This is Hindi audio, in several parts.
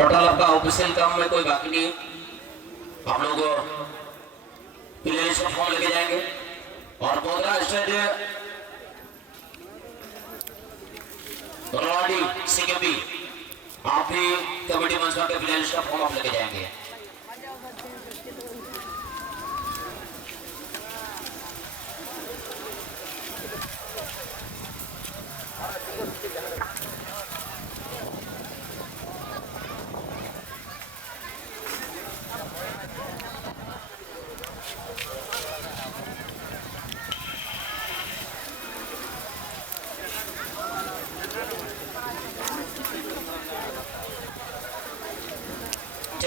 टोटल आपका ऑफिशियल काम में कोई बाकी नहीं। हम लोग प्लेलिस्ट का फॉर्म लेके जाएंगे और 15 स्टेट रोडी सीकेपी आप भी कमेटी मंच के प्लेलिस्ट का फॉर्म आप लेके जाएंगे।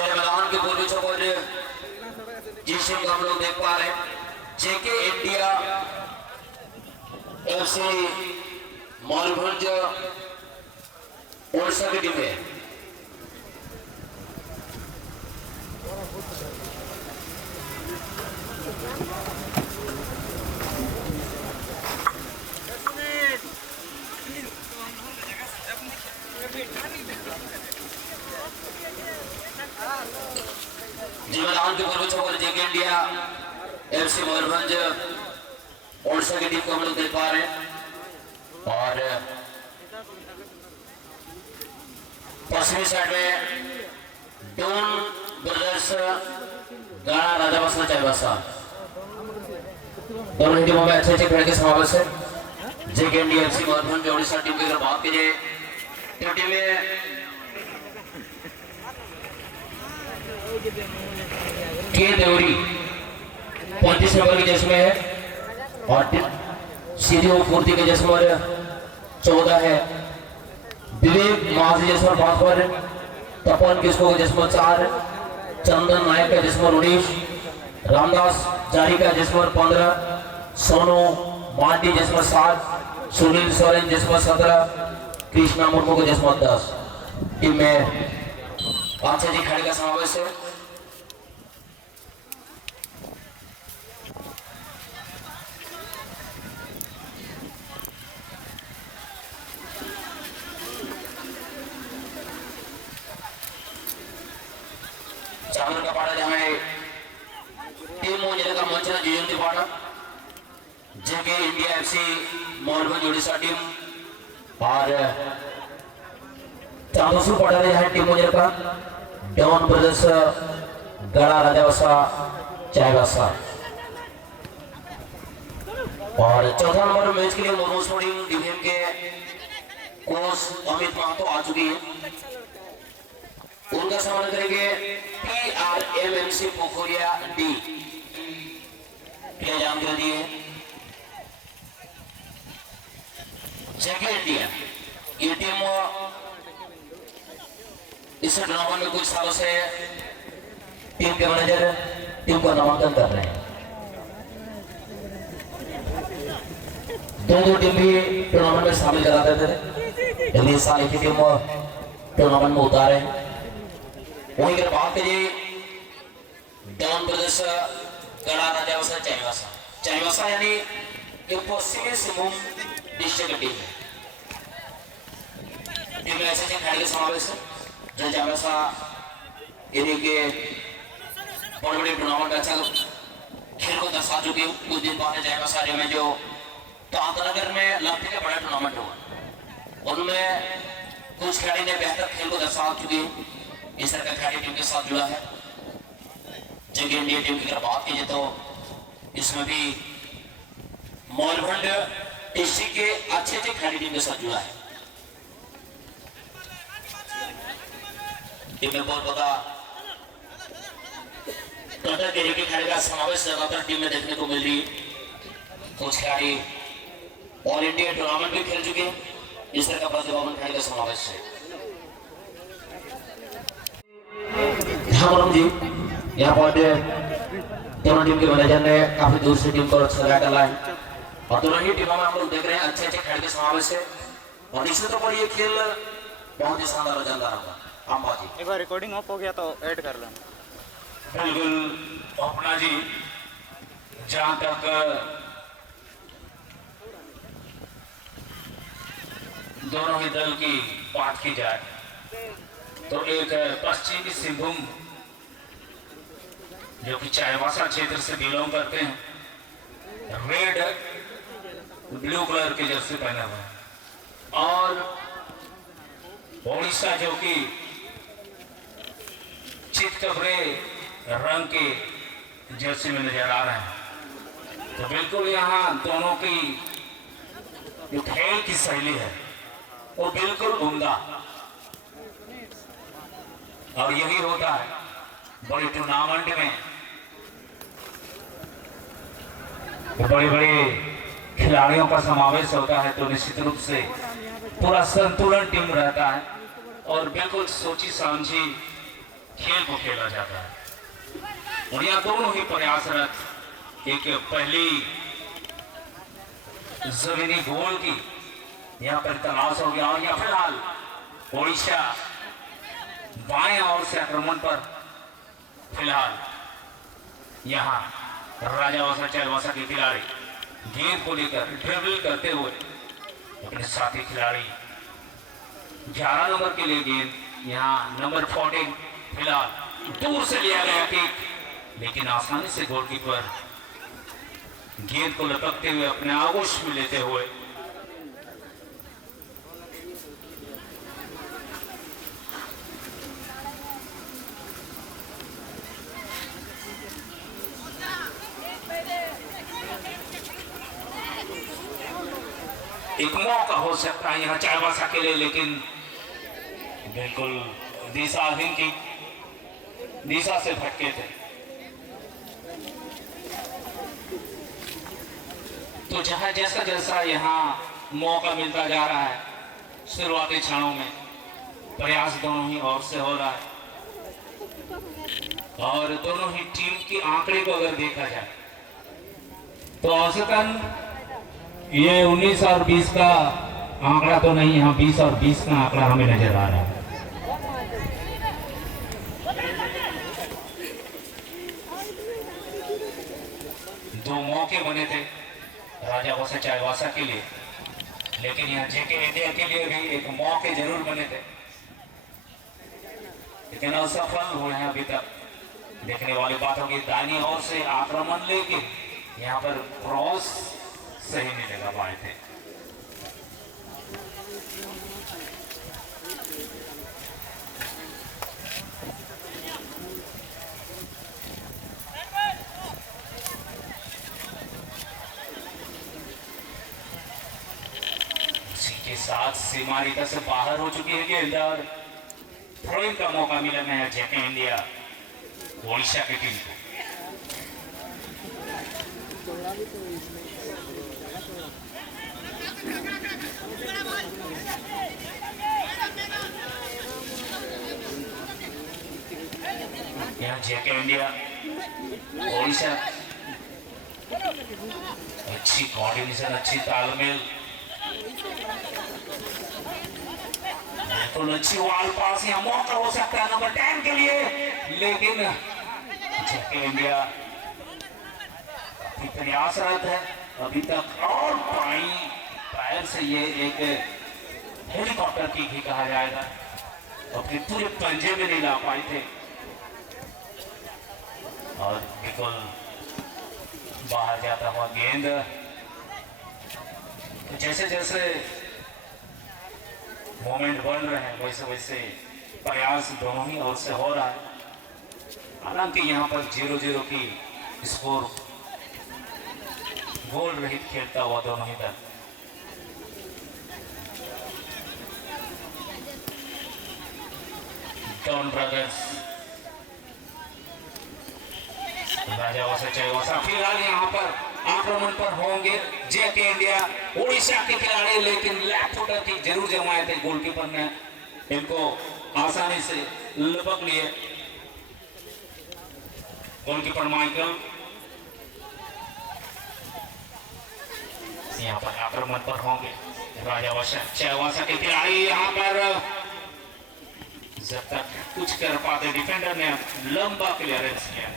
मैदान के पूर्वी चौकोर जिस टीम को हम लोग देख पा रहे हैं जेके इंडिया एफसी मयूरभंज ओडिशा की टीम है। मैदान के पूर्वी चौकोर जेके इंडिया एफसी मयूरभंज ओडिशा की टीम को हम लोग देख पा रहे हैं और पश्चिमी साइड में डोन ब्रदर्स गाना राजावासा चाईवासा दोनों ही टीमों में अच्छे अच्छे खिलाड़ी के समावेश है। JK India FC Mayurbhanj Odisha team की अगर बात कीजिए तो टीम में के देवरी 35 नंबर के जिसमें है और सीधे पूर्ति के जिसमें 14 है। विवेक माझी जिसमें 5 पर, तपन किसको के जिसमें 4, चंदन नायक का जिसमें 19, रामदास जारी का जिसमें 15, सोनू मांडी जिसमें 7, सुनील सोरेन जिसमें 17, कृष्णा मुर्मू के जिसमें 10। टीम में 5 खिलाड़ी का समावेश है। चावल का पाड़ा जहाँ टीम का मंच है जीएमटी पाड़ा JK India FC Mayurbhanj Odisha team और चांदोसू पाड़ा जहाँ टीम का डॉन ब्रदर्स गड़ा राजावासा चाईवासा और चौथा नंबर मैच के लिए मोनो स्पोर्टिंग डिवीजन के कोच अमित महतो आ चुकी है। उनका सामना करेंगे PRMMC पोखरिया डी जानकारी दिए जेके इंडिया ये टीम इस टूर्नामेंट में कुछ सालों से टीम के मैनेजर टीम का नामांकन कर रहे हैं। दो टीम भी टूर्नामेंट में शामिल कराते थे, इस साल एक ही टीम टूर्नामेंट में उतारे हैं। वहीं अगर बात करिए डॉन ब्रदर्स गड़ा राजावासा चाईवासा चाईवासा यानी कि पश्चिमी सिंहभूम डिस्ट्रिक्ट टीम है। टीम में ऐसे खिलाड़ी का समावेश है जो चाईवासा इन्हीं के बड़े बड़े टूर्नामेंट अच्छा खेल को दर्शा चुके। कुछ दिन पहले चाईवासा में जो तांतनगर में लड़के का बड़ा टूर्नामेंट हुआ उनमें कुछ खिलाड़ी ने बेहतर खेल को दर्शा चुके। इस तरह का खिलाड़ी टीम के साथ जुड़ा है। जेके इंडिया टीम की अगर बात कीजिए तो इसमें भी मयूरभंज डिस्ट्रिक्ट के अच्छे खिलाड़ी टीम के साथ जुड़ा है। टीम में बहुत बड़ा टोटल के खिलाड़ी का समावेश लगातार टीम में देखने को मिल रही है। कुछ खिलाड़ी ऑल इंडिया टूर्नामेंट भी खेल चुके हैं। इस तरह का प्रतिभावान खिलाड़ी का समावेश है। जी यहाँ पर दोनों टीम के मैनेजर ने काफी दूर से टीम को सजा डाला है और दोनों ही टीमों में हम लोग देख रहे हैं अच्छे खिलाड़ी के समावेश है और निश्चित तौर पर ये खेल बहुत ही शानदार और जानदार होगा। अम्बा जी एक बार रिकॉर्डिंग ऑफ हो गया तो ऐड कर लेना। बिल्कुल अपना जी, जहाँ तक दोनों ही दल की बात की जाए तो एक पश्चिमी सिंहभूम जो कि चाईबासा क्षेत्र से बिलोंग करते हैं, रेड ब्लू कलर के जर्सी पहने हुए हैं। और ओडिशा जो कि चितकबरे रंग के जर्सी में नजर आ रहे हैं। तो बिल्कुल यहाँ दोनों की जो खेल की शैली है वो बिल्कुल उम्दा, और यही होता है बड़े टूर्नामेंट में। बड़े बड़े खिलाड़ियों का समावेश होता है तो निश्चित रूप से पूरा संतुलन टीम रहता है और बिल्कुल सोची समझी खेल को खेला जाता है। और यहाँ दोनों ही प्रयासरत, एक पहली जमीनी गोल की यहाँ पर तलाश हो गया, और यहाँ फिलहाल ओडिशा बाएं ओर से आक्रमण पर फिलहाल यहाँ राजावासा चाईबासा के खिलाड़ी गेंद को लेकर ड्रिबल करते हुए अपने साथी खिलाड़ी 11 नंबर के लिए गेंद यहाँ नंबर 14 फिलहाल दूर से लिया गया किक, लेकिन आसानी से गोलकीपर गेंद को लपकते हुए अपने आगोश में लेते हुए एक मौका हो सकता है यहाँ चाईबासा के लिए, लेकिन बिल्कुल दिशाहीन की दिशा से भटके थे। तो जहां जैसा जैसा यहाँ मौका मिलता जा रहा है, शुरुआती क्षणों में प्रयास दोनों ही ओर से हो रहा है, और दोनों ही टीम की आंकड़े को अगर देखा जाए तो औसतन ये 19 और 20 का आंकड़ा तो नहीं, यहाँ 20 और 20 का आंकड़ा हमें नजर आ रहा है। दो मौके बने थे राजावासा चाईबासा के लिए, लेकिन यहाँ जेके इंडिया के लिए भी एक मौके जरूर बने थे, लेकिन असफल हुए हैं अभी तक। देखने वाली बात होगी, दाहिनी ओर से आक्रमण लेके यहाँ पर क्रॉस सही नहीं लगा पाए थे। इसी के साथ सीमा रेखा से बाहर हो चुकी है गेंद, और थ्रोइंग का मौका मिला है जेके इंडिया ओडिशा की टीम को। यहाँ जेके इंडिया ओडिशा अच्छी कोऑर्डिनेशन, अच्छी तालमेल, तो अच्छी वाल पास यहाँ मौका हो सकता है नंबर 10 के लिए, लेकिन जेके इंडिया प्रयासरत है अभी तक, और बाई पैर से ये एक हेलीकॉप्टर की भी कहा जाएगा, अपने पूरे पंजे में नहीं ला पाए थे, और बिल्कुल बाहर जाता हुआ गेंद। तो जैसे जैसे मोमेंट बढ़ रहे हैं वैसे वैसे प्रयास दोनों ही ओर से हो रहा है। हालांकि यहाँ पर 0-0 की स्कोर, गोल रहित खेलता हुआ दोनों ही दल। डॉन ब्रदर्स राजावासा चाईबासा फिलहाल यहाँ पर आक्रमण पर होंगे जेके इंडिया ओडिशा के खिलाड़ी, लेकिन लेफ्ट फुटर की जरूर जमाए थे गोलकीपर ने, इनको आसानी से लपक लिए। गोलकीपर माइकल यहाँ पर आक्रमण पर होंगे राजावासा चाईबासा के खिलाड़ी। यहाँ पर जब तक कुछ कर पाते डिफेंडर ने लंबा क्लियरेंस किया,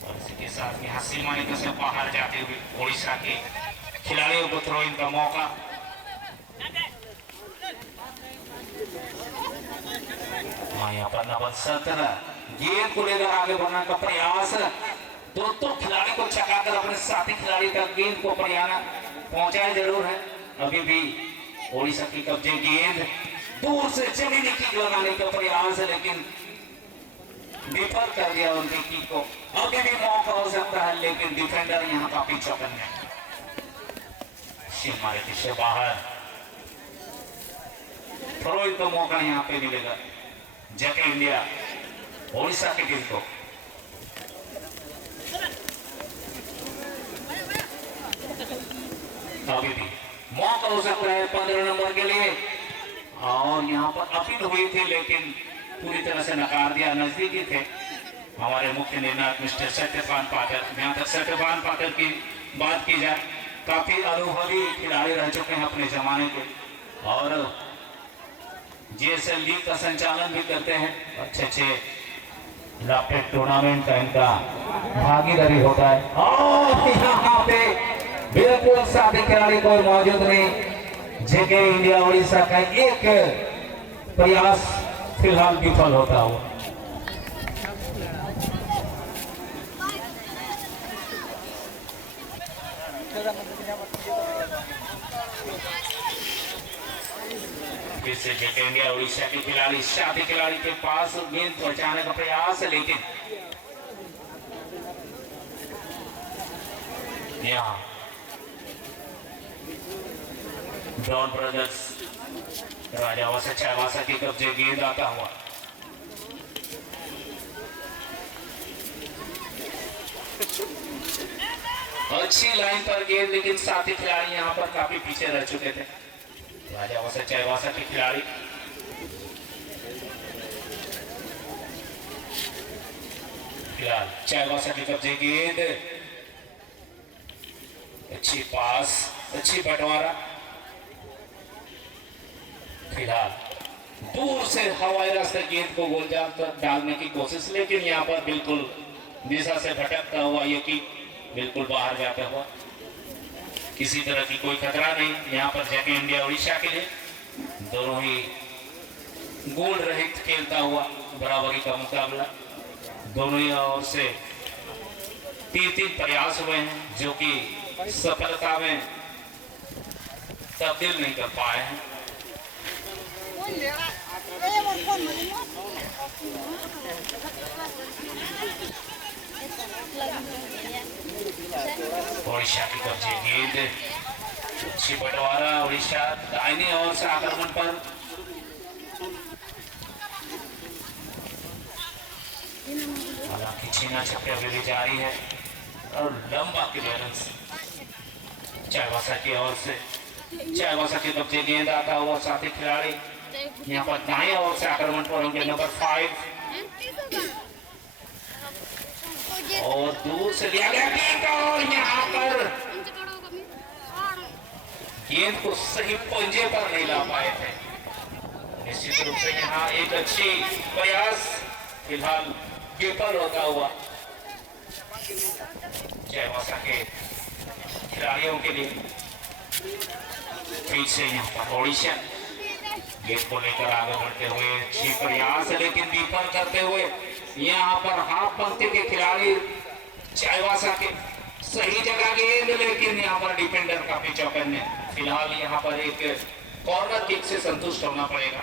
और इसी के साथ यहाँ सीमा रेखा से बाहर जाते हुए ओडिशा के खिलाड़ियों को थ्रो इन का मौका। यहाँ पर नंबर 17 गेंद को लेकर आगे बढ़ने का प्रयास, दोनों खिलाड़ी को चकाकर अपने साथी खिलाड़ी तक गेंद को पहुंचाया जरूर है। अभी भी ओडिशा की कब्जे गेंद दूर से जमीनी किक लगाने का प्रयास है, लेकिन विफल कर दिया उनकी किक को। अभी भी मौका हो सकता है, लेकिन डिफेंडर यहाँ काफी चौकन्ने हैं। मारे पीछे बाहर, थ्रो तो मौका यहाँ पे मिलेगा जके इंडिया ओडिशा की टीम को। अभी भी मौका हो सकता है 15 नंबर के लिए, और यहाँ पर अपील हुई थी लेकिन पूरी तरह से नकार दिया। नजदीकी थे हमारे मुख्य निर्णायक मिस्टर सत्यपाल पाठक। जहाँ तक सत्यपाल पाठक की बात की जाए, काफी अनुभवी खिलाड़ी रह चुके हैं अपने जमाने के, और जीएसएल लीग का संचालन भी करते हैं। अच्छे रैपिड टूर्नामेंट का इनका भागीदारी होता है। और यहाँ पे बिल्कुल साथी खिलाड़ी कोई मौजूद नहीं। जेके इंडिया ओडिशा का एक प्रयास फिलहाल विफल होता हुआ। फिर से जेके इंडिया ओडिशा के खिलाड़ी साथी खिलाड़ी के पास गेंद पहुंचाने का प्रयास है, लेकिन यहाँ ब्राउन ब्रदर्स राजावासा चायवासा की कब्जे गेंद आता हुआ। अच्छी लाइन पर गेंद, लेकिन साथी खिलाड़ी यहाँ पर काफी पीछे रह चुके थे। राजावासा चायवासा के खिलाड़ी फिलहाल चायवासा की कब्जे गेंद, अच्छी पास, अच्छी बंटवारा। फिलहाल दूर से हवाई रास्ते गेंद को गोल डालने की कोशिश, लेकिन यहाँ पर बिल्कुल दिशा से भटकता हुआ ये कि बिल्कुल बाहर जाता हुआ। किसी तरह की कोई खतरा नहीं यहाँ पर जेके इंडिया ओडिशा के लिए। दोनों ही गोल रहित खेलता हुआ बराबरी का मुकाबला। दोनों ही ओर से 3-3 प्रयास हुए हैं, जो कि सफलता में तब्दील नहीं कर पाए हैं। ओडिशा की कब्जे गेंद, अच्छी बंटवारा। ओडिशा दाहिनी ओर से आक्रमण पर, हालांकि छीना झपटी अभी भी जारी है, और लंबा क्लियरेंस चायवासा की ओर से। चायवासा के कब्जे गेंद आता हुआ साथी खिलाड़ी यहाँ पर दाएं ओर से आक्रमण पर होंगे नंबर 5, और दूर से लिया गया गेंद, और यहाँ पर गेंद को सही पंजे पर नहीं ला पाए थे। निश्चित रूप से यहाँ एक अच्छी प्रयास फिलहाल विफल होता हुआ चायवासा के खिलाड़ियों के लिए। फिर से यहाँ पर ओडिशा गेंद को लेकर आगे बढ़ते हुए अच्छी प्रयास, लेकिन विफल करते हुए यहाँ पर हाफ पंक्ति के खिलाड़ी चायवासा के सही जगह गेंद, लेकिन यहाँ पर डिफेंडर काफी चौकन्ने। फिलहाल यहाँ पर एक कॉर्नर किक से संतुष्ट होना पड़ेगा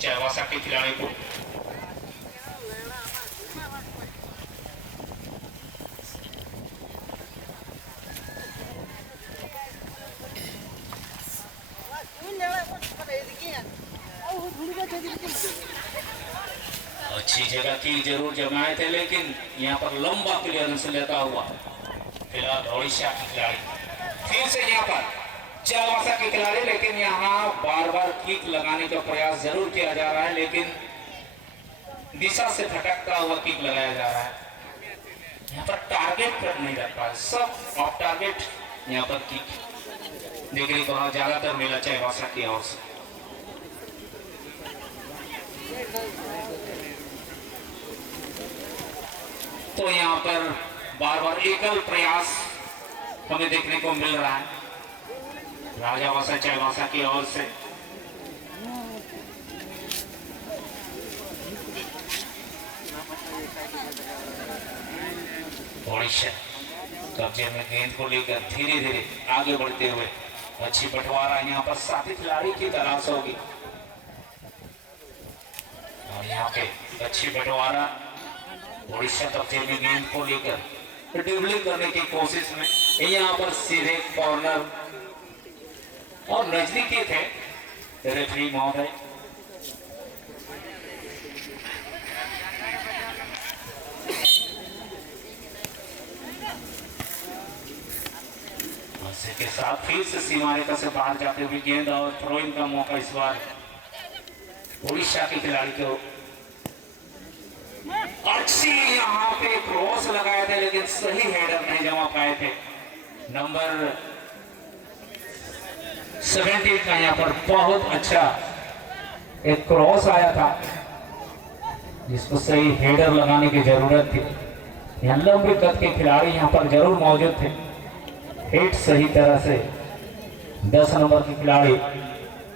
चायवासा के खिलाड़ी को। अच्छी जगह की जरूर जमाए थे, लेकिन यहाँ पर लंबा क्लियरेंस लेता हुआ फिलहाल ओडिशा के खिलाड़ी। फिर से यहाँ पर चायवासा के खिलाड़ी, लेकिन यहाँ बार बार किक लगाने का प्रयास जरूर किया जा रहा है, लेकिन दिशा से भटकता हुआ किक लगाया जा रहा है। यहाँ पर टारगेट पर नहीं रख पा, सब ऑफ टारगेट यहाँ पर किक देखने को ज्यादातर मिला चायवासा की ओर से। तो यहाँ पर बार बार एकल प्रयास हमें देखने को मिल रहा है राजावासा चायवासा की ओर से। ओडिशा कब्जे में गेंद को लेकर धीरे धीरे आगे बढ़ते हुए अच्छी बंटवारा यहाँ पर साथी खिलाड़ी की तलाश होगी और यहाँ पे अच्छी बंटवारा ओडिशा कब्जे में गेंद को लेकर ड्रिबलिंग करने की कोशिश में यहाँ पर सीधे कॉर्नर और नजदीकी थे रेफरी महोदय। के साथ फिर से सीमा रेखा से बाहर जाते हुए गेंद और थ्रोइंग का मौका इस बार उड़ीसा के खिलाड़ी को। अच्छी यहाँ पे क्रॉस लगाए थे लेकिन सही हेडर नहीं जमा पाए थे। नंबर 17 का यहाँ पर बहुत अच्छा एक क्रॉस आया था जिसको सही हेडर लगाने की जरूरत थी। यहाँ लंबे कद के खिलाड़ी यहाँ पर जरूर मौजूद थे। हिट सही तरह से 10 नंबर के खिलाड़ी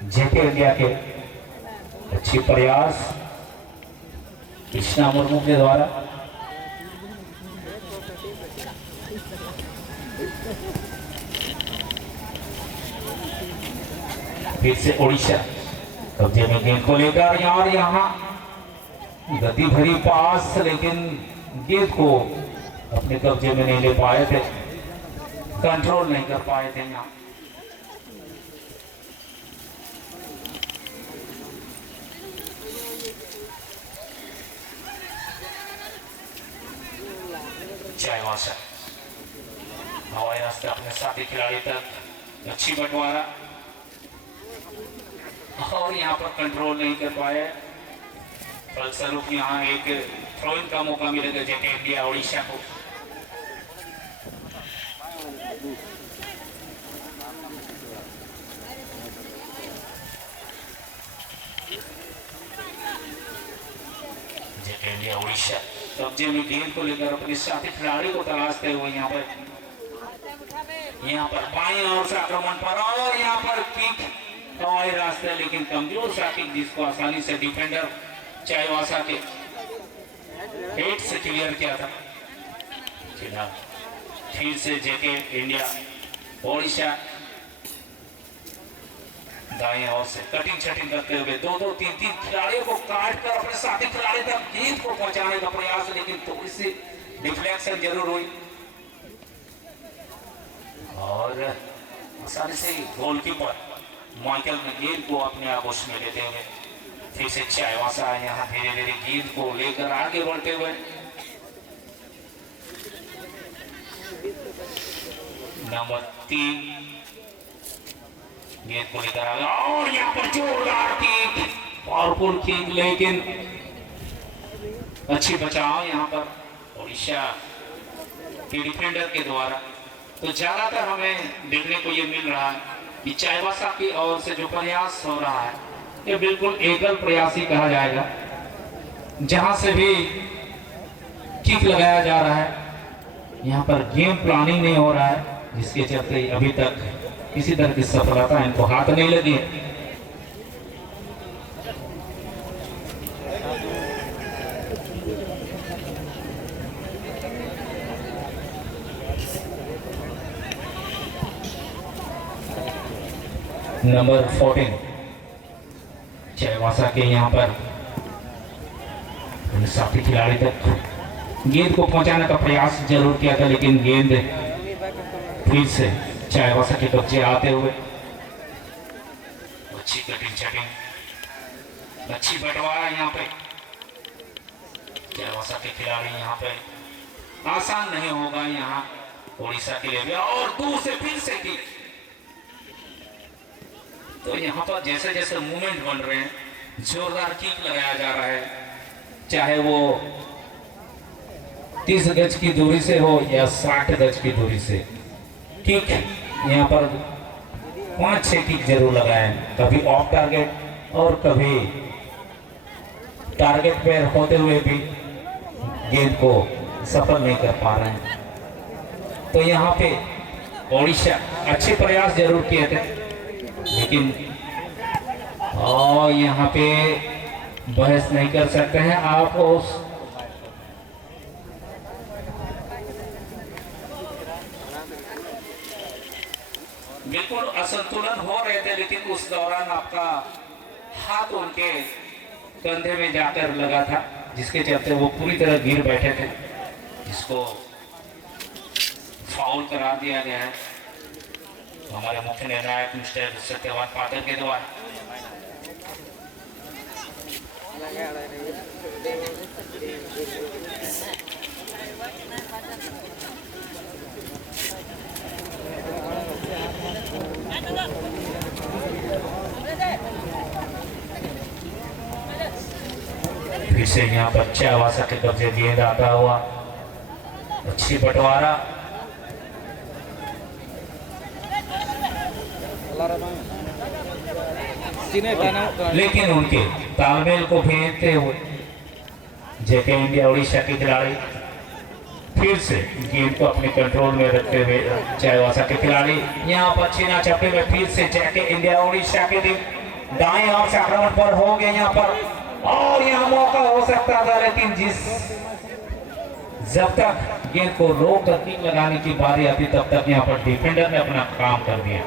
जेके इंडिया के अच्छी प्रयास कृष्णा मुर्मू के द्वारा। फिर से ओडिशा कब्जे में गेंद को लेकर यार यहाँ गति भरी पास लेकिन गेंद को अपने कब्जे में नहीं ले पाए थे, कंट्रोल नहीं कर पाए थे। यहाँ चायवासा हवाई रास्ते अपने साथी खिलाड़ी तक अच्छी बंटवारा और यहाँ पर कंट्रोल नहीं कर पाए। फलस्वरूप यहाँ एक थ्रोइंग का मौका मिलेगा जेके इंडिया ओडिशा को। जेके इंडिया ओडिशा कब्जे में गेंद को लेकर अपने साथी खिलाड़ी को तलाशते हुए यहाँ पर बाएं ओर से आक्रमण पर और यहाँ पर किक हवाई रास्ते लेकिन कमजोर सा किक जिसको आसानी से डिफेंडर चायवासा के हेड से क्लियर किया था। फिर से जेके इंडिया ओडिशा दाएं ओर से कटिंग छटिंग करते हुए 2-2-3-3 खिलाड़ियों को काट कर अपने साथी खिलाड़ी तक गेंद को पहुंचाने का प्रयास लेकिन थोड़ी सी डिफ्लेक्शन जरूर हुई और आसानी से गोलकीपर माइकल ने गेंद को अपने आगोश में लेते हुए फिर से चायवासा यहाँ धीरे धीरे गेंद को लेकर आगे बढ़ते हुए नंबर 3 गेंद को लेकर आ गया और यहाँ पर जोरदार किक पावरफुल किक लेकिन अच्छी बचाव यहाँ पर ओडिशा के डिफेंडर के द्वारा। तो ज्यादातर हमें देखने को ये मिल रहा है कि चायवासा की ओर से जो प्रयास हो रहा है ये बिल्कुल एकल प्रयास ही कहा जाएगा। जहां से भी किक लगाया जा रहा है यहाँ पर गेम प्लानिंग नहीं हो रहा है जिसके चलते अभी तक किसी तरह की सफलता इनको हाथ नहीं लगी है। नंबर 14 चायवासा के यहाँ पर साथी खिलाड़ी तक गेंद को पहुंचाने का प्रयास जरूर किया था लेकिन गेंद फिर से चायवासा के कब्जे आते हुए अच्छी कटिंग छटिंग अच्छी बंटवारा यहाँ पे चायवासा के खिलाड़ी यहाँ पे आसान नहीं होगा यहाँ ओडिशा के लिए और दूर से फिर से की। तो यहाँ पर जैसे जैसे मूवमेंट बन रहे हैं जोरदार किक लगाया जा रहा है चाहे वो 30 गज की दूरी से हो या 60 गज की दूरी से किक यहाँ पर 5-6 किक जरूर लगाएं। कभी ऑफ टारगेट और कभी टारगेट पे होते हुए भी गेंद को सफल नहीं कर पा रहे हैं। तो यहाँ पे ओडिशा अच्छे प्रयास जरूर किए थे लेकिन और यहाँ पे बहस नहीं कर सकते हैं आप। बिल्कुल असंतुलन हो रहे थे, लेकिन उस दौरान आपका हाथ उनके कंधे में जाकर लगा था, जिसके चलते वो पूरी तरह गिर बैठे थे, जिसको फाउल करार दिया गया है हमारे मुख्य निर्णायक मिस्टर सत्यवान पाठक के द्वारा। फिर से यहाँ पर चावासा के कब्जे गेंद आता हुआ, अच्छी बंटवारा, लेकिन उनके तालमेल को भेजते हुए जेके इंडिया उड़ीसा के खिलाड़ी फिर से गेंद को अपने कंट्रोल में रखते हुए चाईबासा के खिलाड़ी यहाँ पर छीना चपटे में फिर से जेके इंडिया उड़ीसा की टीम दाएं ओर से आक्रमण पर हो गए यहाँ पर, और यहाँ मौका हो सकता था, लेकिन जब तक गेंद को रोक कर किक लगाने की बारी आती तब तक यहाँ पर डिफेंडर ने अपना काम कर दिया।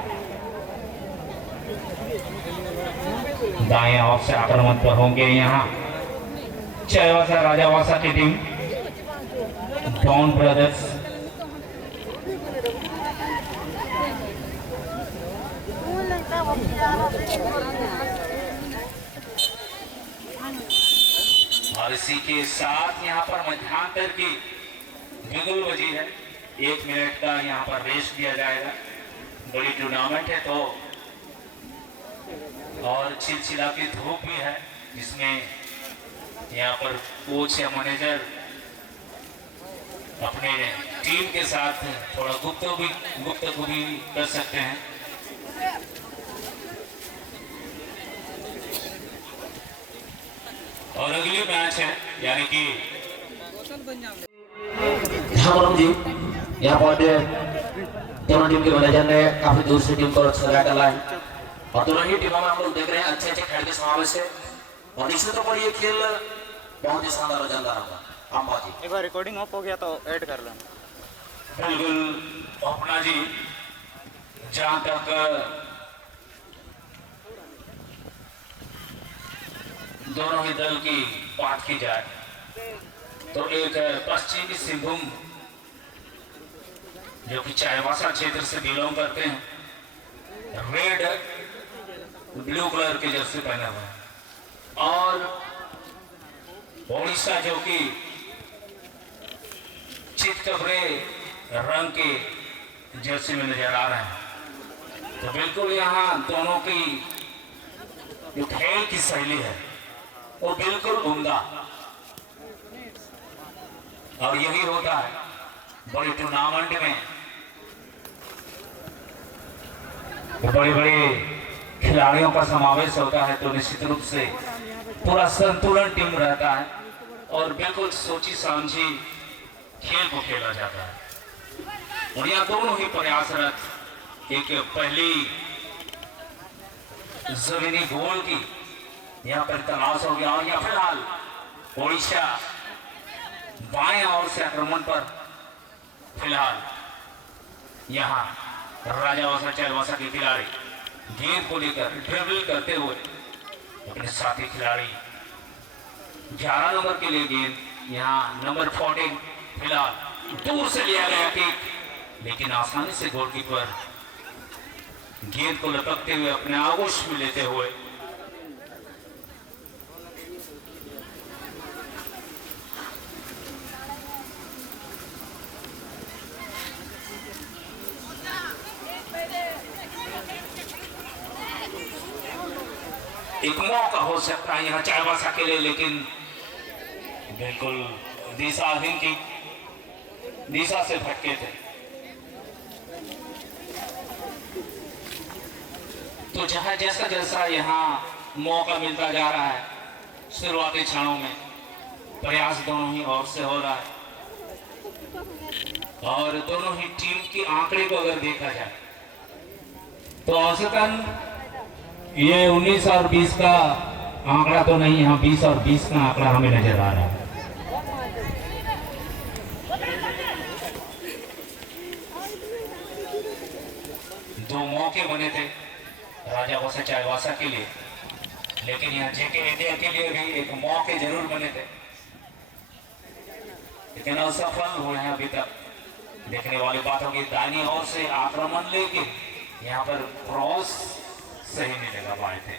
दाएं ओर से आक्रमण पर होंगे यहाँ चाईबासा राजावासा की टीम डॉन ब्रदर्स। और इसी के साथ यहाँ पर मध्यांतर की बिगुल बजी है, 1 मिनट का यहाँ पर रेस्ट दिया जाएगा। बड़ी टूर्नामेंट है तो और चिलचिला की धूप भी है, जिसमें यहाँ पर कोच या मैनेजर अपने टीम के साथ थोड़ा गुफ्तगू भी कर सकते हैं। और अगली मैच है यानी कि जी यहाँ पर दोनों टीम के मैनेजर ने काफी दूर से टीम को सजा डाला है, और दोनों ही टीमों में हम लोग देख रहे हैं अच्छे अच्छे खेल के समावेश है, और निश्चित तौर पर ये खेल बहुत ही शानदार और जानदार होगा। अम्बा जी एक बार रिकॉर्डिंग ऑफ हो गया तो ऐड कर लेना। बिल्कुल अपना जी, जहां तक दोनों ही दल की बात की जाए तो एक पश्चिमी सिंहभूम जो कि चाईबासा क्षेत्र से बिलोंग करते हैं, रेड ब्लू कलर के जर्सी पहने हुए, और उड़ीसा जो कि चितकबरे रंग के जर्सी में नजर आ रहे हैं। तो बिल्कुल यहाँ दोनों की जो खेल की शैली है वो बिल्कुल उम्दा, और यही होता है बड़ी टूर्नामेंट में बड़े बड़े खिलाड़ियों का समावेश होता है, तो निश्चित रूप से पूरा संतुलन टीम रहता है और बिल्कुल सोची समझी खेल को खेला जाता है। और यहाँ दोनों ही प्रयासरत, एक पहली जमीनी गोल की यहाँ पर तलाश हो गया, और यहाँ फिलहाल उड़ीसा बाएं ओर से आक्रमण पर फिलहाल यहाँ राजावासा चाईबासा के खिलाड़ी गेंद को लेकर ड्रिबल करते हुए अपने साथी खिलाड़ी 11 नंबर के लिए गेंद यहाँ नंबर 14 फिलहाल दूर से लिया गया किक, लेकिन आसानी से गोलकीपर गेंद को लपकते हुए अपने आगोश में लेते हुए एक मौका हो सकता है यहाँ चाईबासा के लिए, लेकिन बिल्कुल दिशाहीन की दिशा से भटके थे। तो जहां जैसा जैसा यहाँ मौका मिलता जा रहा है, शुरुआती क्षणों में प्रयास दोनों ही ओर से हो रहा है, और दोनों ही टीम की आंकड़े को अगर देखा जाए तो औसतन ये 19 और 20 का आंकड़ा तो नहीं, यहाँ 20 और 20 का आंकड़ा हमें नजर आ रहा है। दो मौके बने थे राजावासा चाईबासा के लिए, लेकिन यहाँ जेके इंडिया के लिए भी एक मौके जरूर बने थे, लेकिन असफल हुए हैं अभी तक। देखने वाली बात होगी दाहिनी ओर से आक्रमण, लेकिन यहाँ पर क्रॉस सही नहीं लगा पाए थे।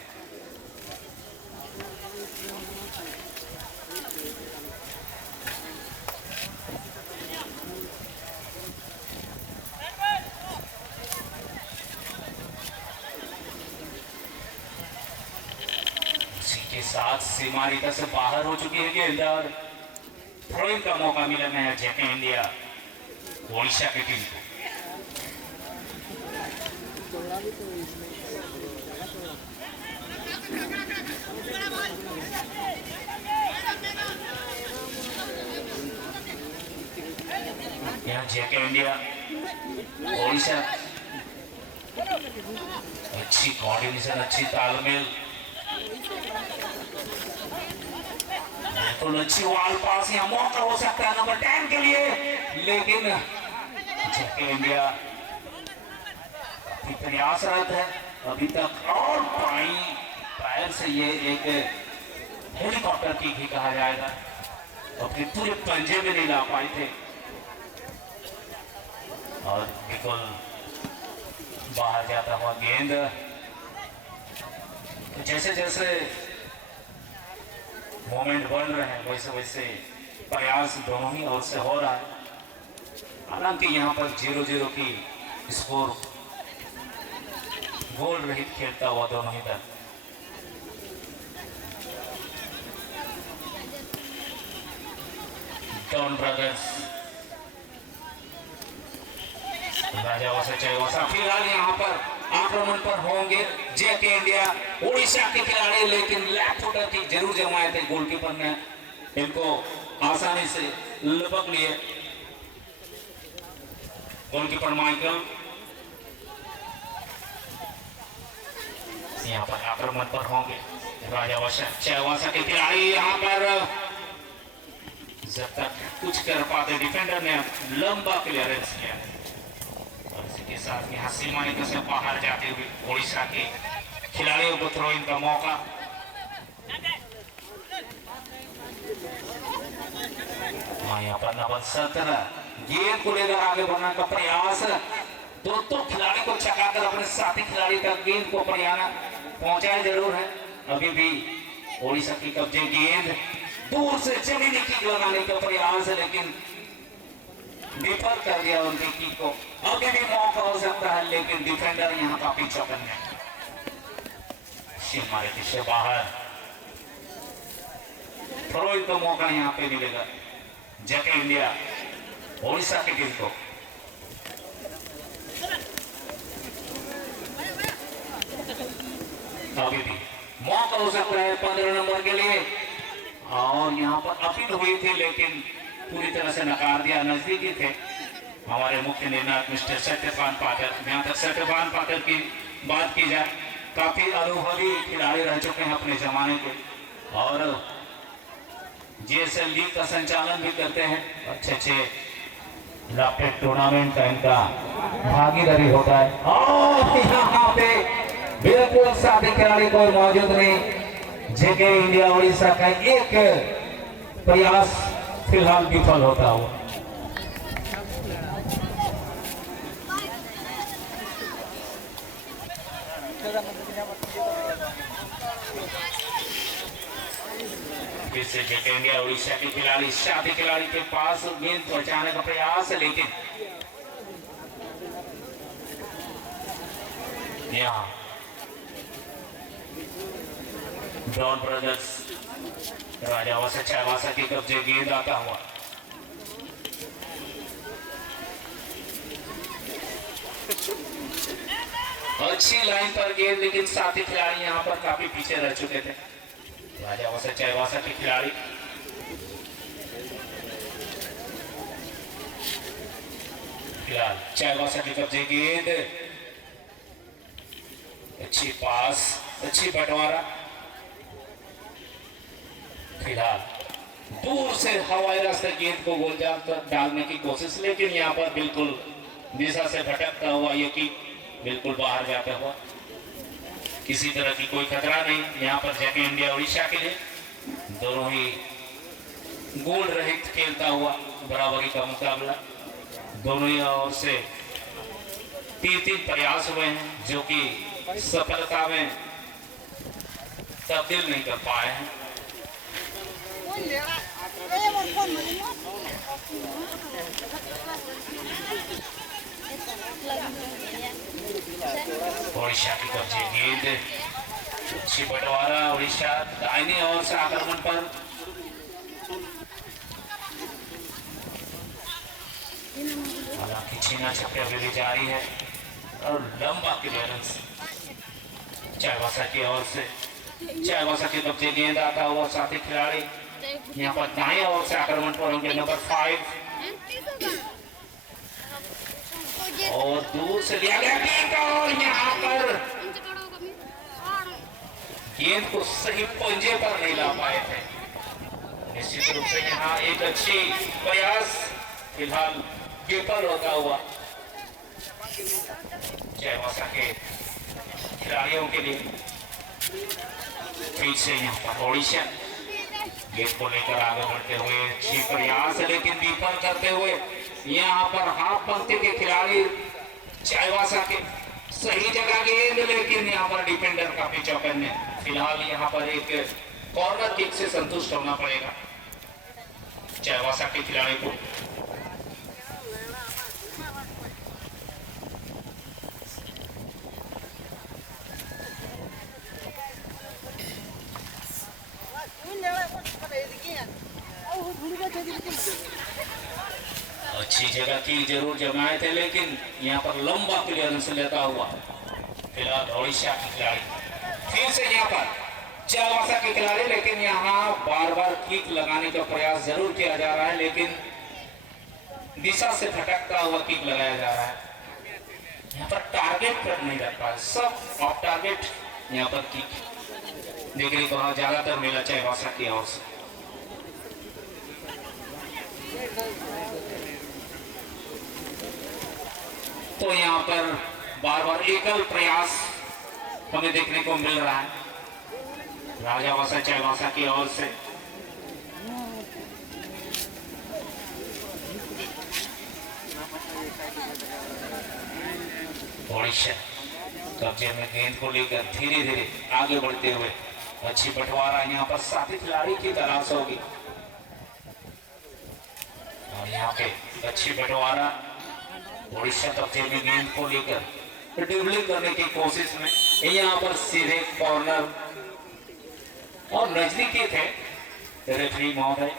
इसी के साथ सीमा रेखा से बाहर हो चुकी है गेंद और थ्रोइंग का मौका मिला है जेके इंडिया ओडिशा की टीम को। यहाँ जेके इंडिया ओडिशा अच्छी कोऑर्डिनेशन, अच्छी तालमेल, बिल्कुल अच्छी वॉल पास। यहाँ मौका हो सकता है नंबर 10 के लिए, लेकिन जेके इंडिया अभी प्रयासरत है अभी तक, और पैर से ये एक हेलीकॉप्टर की भी कहा जाएगा, अपने पूरे पंजे में नहीं ला पाए थे और बिल्कुल बाहर जाता हुआ गेंद। जैसे जैसे मोमेंट बढ़ रहे हैं वैसे वैसे प्रयास दोनों ही ओर से हो रहा है। हालांकि यहाँ पर 0-0 की स्कोर, गोल रहित खेलता हुआ दोनों ही दल। डॉन ब्रदर्स राजावासा चाईबासा फिलहाल यहाँ पर आक्रमण पर होंगे जेके इंडिया ओडिशा के खिलाड़ी, लेकिन लेफ्ट फुटर की जरूर जमाए थे गोलकीपर ने, इनको आसानी से लपक लिए। गोलकीपर माइकल यहाँ पर आक्रमण पर होंगे राजावासा चाईबासा के खिलाड़ी। यहाँ पर जब तक कुछ कर पाते डिफेंडर ने लंबा क्लियरेंस किया, और इसी के साथ यहाँ सीमा रेखा से बाहर जाते हुए ओडिशा के खिलाड़ियों को थ्रो इन का मौका। यहाँ पर नंबर 17 गेंद को लेकर आगे बढ़ने का प्रयास, दो खिलाड़ी को चकाकर अपने साथी खिलाड़ी तक गेंद को पहुंचाया जरूर है। अभी भी ओडिशा की कब्जे गेंद दूर से जमीनी किक लगाने का प्रयास है, लेकिन विफल कर दिया उनकी किक को। अभी भी मौका हो सकता है, लेकिन डिफेंडर यहाँ काफी चौकन्ने हैं। सीमा रेखा से बाहर थ्रो इन का मौका यहाँ पे मिलेगा जेके इंडिया ओडिशा की टीम को। अभी भी मौका हो सकता है 15 नंबर के लिए, और यहाँ पर अपील हुई थी लेकिन पूरी तरह से नकार दिया। नजदीकी थे हमारे मुख्य निर्णायक मिस्टर सत्यपान पाटिल। जहाँ तक सत्यपान पाटिल की बात की जाए, काफी अनुभवी खिलाड़ी रह चुके हैं अपने जमाने के, और जीएसएल लीग का संचालन भी करते हैं। अच्छे लैपटॉप टूर्नामेंट का इनका भागीदारी होता है, और यहाँ पे बिल्कुल साथी खिलाड़ी कोई मौजूद नहीं। जेके इंडिया ओडिशा का एक प्रयास फिलहाल विफल होता हुआ। फिर से जेके इंडिया ओडिशा के खिलाड़ी साथी खिलाड़ी के पास गेंद पहुंचाने का प्रयास, लेकिन यहाँ डॉन ब्रदर्स राजावासा चाईबासा के कब्जे गेंद आता हुआ। अच्छी लाइन पर गेंद, लेकिन साथी खिलाड़ी यहाँ पर काफी पीछे रह चुके थे। राजावासा चाईबासा के खिलाड़ी फिलहाल चाईबासा के कब्जे गेंद, अच्छी पास, अच्छी बंटवारा। फिलहाल दूर से हवाई रास्ते गेंद को गोल जाल पर डालने की कोशिश, लेकिन यहाँ पर बिल्कुल दिशा से भटकता हुआ ये कि बिल्कुल बाहर जाता हुआ, किसी तरह की कोई खतरा नहीं। यहाँ पर जैके इंडिया उड़ीसा के लिए दोनों ही गोल रहित खेलता हुआ बराबरी का मुकाबला। दोनों ही ओर से 3-3 प्रयास हुए हैं जो कि सफलता में तब्दील नहीं कर पाए हैं। उड़ीसा की कब्जे गेंद, अच्छी बंटवारा। उड़ीसा दाहिनी ओर से आक्रमण पर, हालांकि छीना छक्के अभी भी जारी है और लंबा क्लियरेंस चाईबासा की ओर से। चाईबासा के कब्जे गेंद आता हुआ साथी खिलाड़ी यहाँ पर दाएं ओर से आक्रमण पर होंगे नंबर 5 और दूर से लिया गया गेंद और यहाँ पर गेंद को सही पंजे पर नहीं ला पाए थे। निश्चित रूप से यहाँ एक अच्छी प्रयास फिलहाल विफल होता हुआ चाईबासा के खिलाड़ियों के लिए। फिर से यहाँ पर उड़ीसा गेंद को लेकर आगे बढ़ते हुए अच्छी प्रयास लेकिन विफल करते हुए यहाँ पर हाफ पंक्ति के खिलाड़ी चाईबासा के सही जगह गेंद, लेकिन यहाँ पर डिफेंडर काफी चौकन्ने। फिलहाल यहाँ पर एक कॉर्नर किक से संतुष्ट होना पड़ेगा चाईबासा के खिलाड़ी को। अच्छी जगह की जरूर जमाए थे लेकिन यहाँ पर लंबा क्लियरेंस लेता हुआ फिलहाल उड़ीसा के खिलाड़ी। फिर से यहाँ पर चाईबासा के खिलाड़ी, लेकिन यहाँ बार बार किक लगाने का प्रयास जरूर किया जा रहा है लेकिन दिशा से भटकता हुआ किक लगाया जा रहा है। यहाँ पर टारगेट पर नहीं रख पा, सब ऑफ टारगेट यहाँ पर किक देखने को ज्यादातर मिला चाईबासा की ओर से। तो यहाँ पर बार बार एकल प्रयास हमें देखने को मिल रहा है राजावासा चाईबासा की ओर से। उड़ीसा कब्जे में गेंद को लेकर धीरे धीरे आगे बढ़ते हुए अच्छी बंटवारा यहाँ पर साथी खिलाड़ी की तलाश होगी और यहाँ पे अच्छी बंटवारा। उड़ीसा कब्जे में गेंद को लेकर ड्रिबलिंग करने की कोशिश में यहाँ पर सीधे कॉर्नर और नजदीकी थे रेफरी महोदय।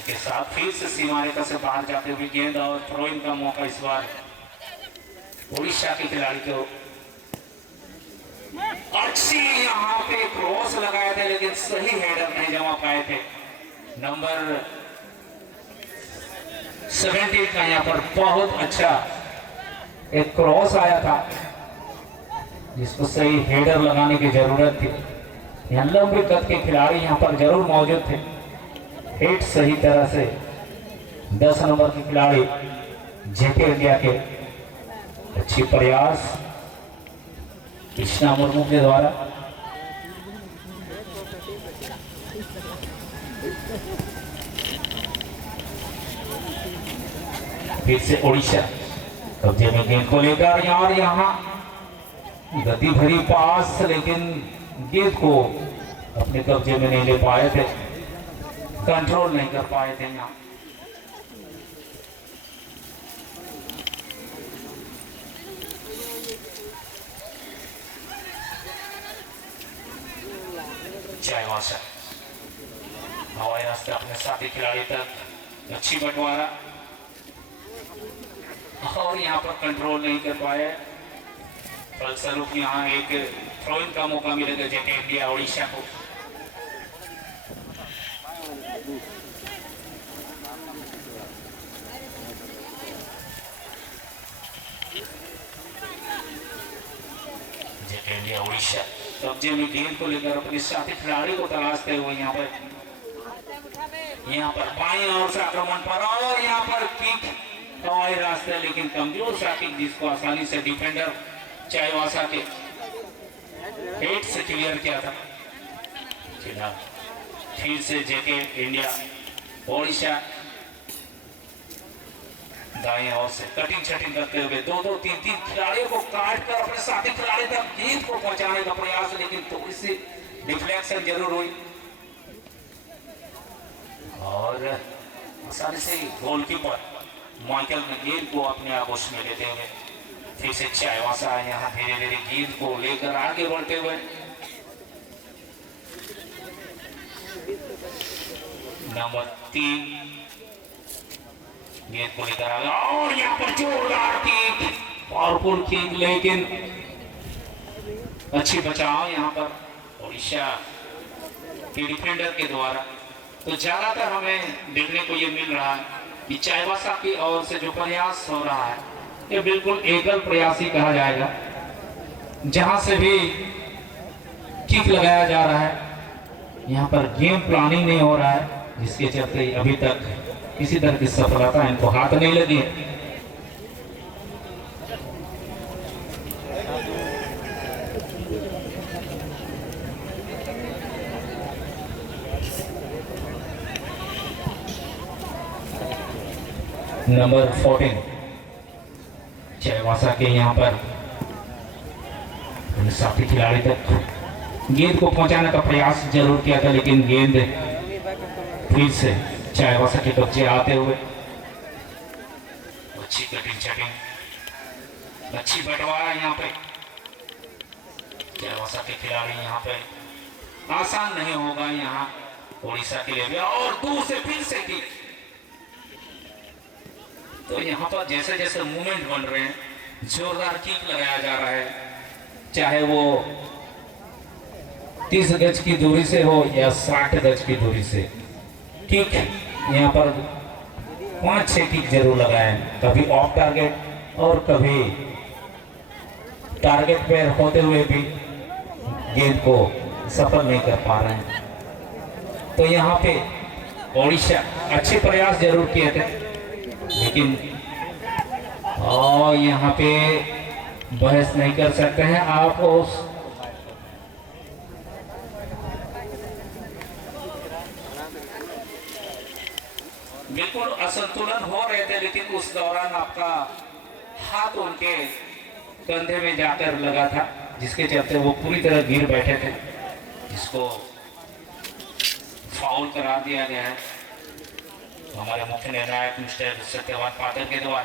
के साथ फिर से सीमा रेखा से बाहर जाते हुए गेंद और थ्रो इन का मौका इस बार उड़ीसा के खिलाड़ी को। अच्छी यहाँ पे क्रॉस लगाए थे लेकिन सही हेडर नहीं जमा पाए थे। नंबर 17 का यहाँ पर बहुत अच्छा एक क्रॉस आया था जिसको सही हेडर लगाने की जरूरत थी। यहाँ लंबे कद के खिलाड़ी यहाँ पर जरूर मौजूद थे। हिट सही तरह से 10 नंबर के खिलाड़ी जेके इंडिया के अच्छी प्रयास कृष्णा मुर्मू के द्वारा। फिर से उड़ीसा कब्जे में गेंद को लेकर यार यहाँ गति भरी पास लेकिन गेंद को अपने कब्जे में नहीं ले पाए थे, कंट्रोल नहीं कर पाए थे। यहाँ चाईबासा हवाई रास्ते अपने साथी खिलाड़ी तक अच्छी बंटवारा और यहाँ पर कंट्रोल नहीं कर पाए। फलस्वरूप यहाँ एक थ्रो इन का मौका मिलेगा जेके इंडिया उड़ीसा को। जेके इंडिया उड़ीसा कब्जे में गेंद को लेकर अपने साथी खिलाड़ी को तलाशते हुए यहाँ पर बाएं ओर से आक्रमण पर और यहाँ पर किक हवाई रास्ते, लेकिन कमजोर सा किक जिसको आसानी से डिफेंडर चाईवासा के हेड से क्लियर किया था। फिर से जेके इंडिया ओडिशा दाएं ओर से कटिंग छटिंग करते हुए 2-2-3-3 खिलाड़ियों को काट कर अपने साथी खिलाड़ी तक गेंद को पहुंचाने का प्रयास, लेकिन थोड़ी सी डिफ्लेक्शन जरूर हुई और आसानी से गोलकीपर माइकल ने गेंद को अपने आगोश में लेते हुए फिर से चाईवासा यहाँ धीरे धीरे गेंद को लेकर आगे बढ़ते हुए नंबर 3 गेंद को लेकर आ गया और यहाँ पर जोरदार किक, पावरफुल किक, लेकिन अच्छी बचाव यहाँ पर ओडिशा के डिफेंडर के द्वारा। तो ज्यादातर हमें देखने को ये मिल रहा है कि चाईवासा की ओर से जो प्रयास हो रहा है ये बिल्कुल एकल प्रयास ही कहा जाएगा, जहां से भी किक लगाया जा रहा है यहाँ पर गेम प्लानिंग नहीं हो रहा है, जिसके चलते अभी तक किसी तरह की सफलता इनको हाथ नहीं लगी है। नंबर 14 चाईवासा के यहाँ पर साथी खिलाड़ी तक गेंद को पहुंचाने का प्रयास जरूर किया था, लेकिन गेंद फिर से चाईवासा के कब्जे आते हुए अच्छी कटिंग छटिंग, अच्छी बंटवारा यहाँ पे चाईवासा के खिलाड़ी यहाँ पे आसान नहीं होगा यहाँ ओडिशा के लिए भी। और दूर से फिर से किक, तो यहाँ पर जैसे जैसे मूवमेंट बन रहे हैं जोरदार किक लगाया जा रहा है, चाहे वो 30 गज की दूरी से हो या 60 गज की दूरी से। किक यहाँ पर 5-6 किक जरूर लगाए, कभी ऑफ टारगेट और कभी टारगेट पे होते हुए भी गेंद को सफल नहीं कर पा रहे हैं। तो यहाँ पे ओडिशा अच्छे प्रयास जरूर किए थे, लेकिन और यहाँ पे बहस नहीं कर सकते हैं आप। उस बिल्कुल असंतुलन हो रहे थे, लेकिन उस दौरान आपका हाथ उनके कंधे में जाकर लगा था, जिसके चलते वो पूरी तरह गिर बैठे थे, जिसको फाउल करार दिया गया है हमारे मुख्य निर्णायक मिस्टर सत्यवान पाठक के द्वारा।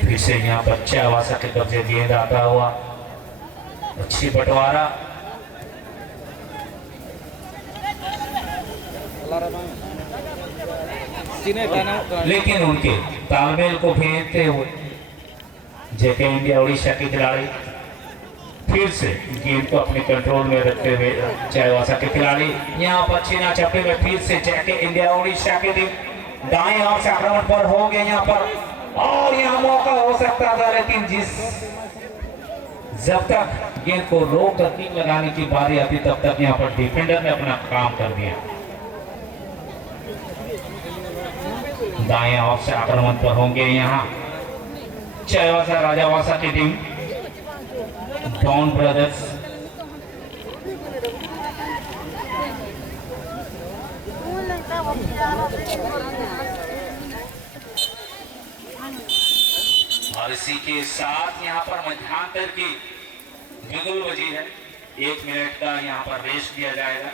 फिर से यहाँ पर चाईवासा के कब्जे गेंद आता हुआ, अच्छी बंटवारा, लेकिन उनके तालमेल को भेजते हुए जेके इंडिया ओडिशा के खिलाड़ी फिर से गेंद को अपने कंट्रोल में रखते हुए चाईवासा के खिलाड़ी यहाँ पर छीना चपटे में फिर से जेके इंडिया ओडिशा के टीम दाएं ओर से आक्रमण पर हो गए यहाँ पर, और यहाँ मौका हो सकता था, लेकिन जब तक गेंद को रोक कर किक लगाने की बारी आती तब तक यहाँ पर डिफेंडर ने अपना काम कर दिया। दाएं ओर से आक्रमण पर होंगे यहाँ चाईवासा राजावासा की टीम डॉन ब्रदर्स। और इसी के साथ यहाँ पर मध्यांतर की बिगुल बजी है, 1 मिनट का यहाँ पर रेस्ट दिया जाएगा।